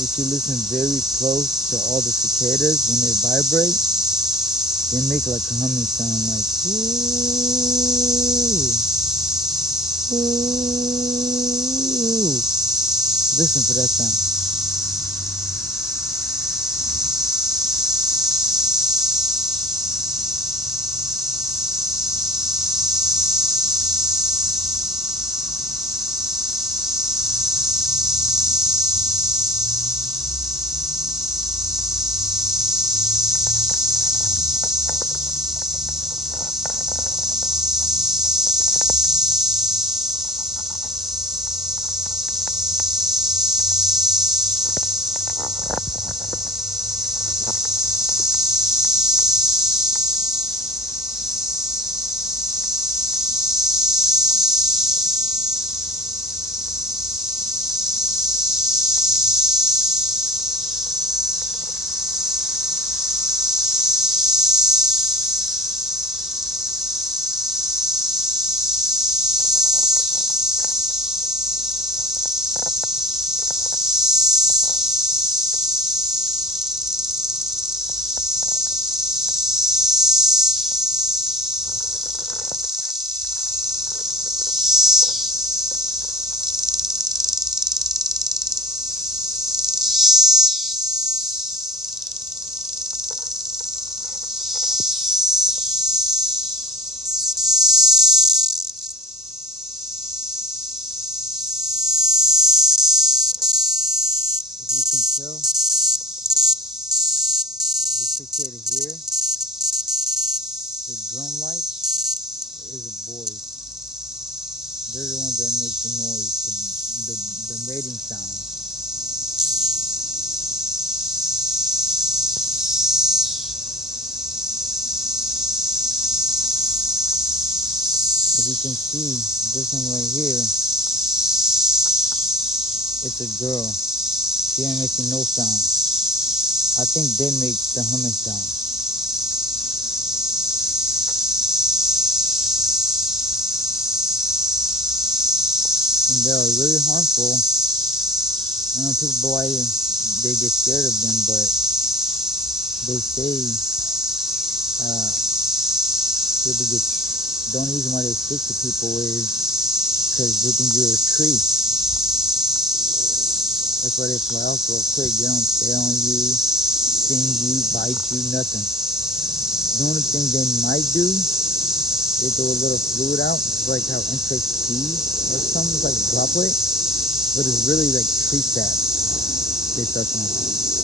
if you listen very close to all the cicadas, when they vibrate, they make like a humming sound, like ooh, ooh. Listen for that sound. If you can tell, the cicada here, the drum light is a boy. They're the ones that make the noise, the mating sound. If you can see, this one right here, it's a girl. She ain't making no sound. I think they make the humming sound. And they are really harmful. I know people why they get scared of them, but they say people the only reason why they stick to people is because they think you're a tree. That's why they fly off real quick. They don't stay on you, sting you, bite you, nothing. The only thing they might do is throw a little fluid out. It's like how insects pee or something. It's like a droplet, but it's really like tree sap they suck on.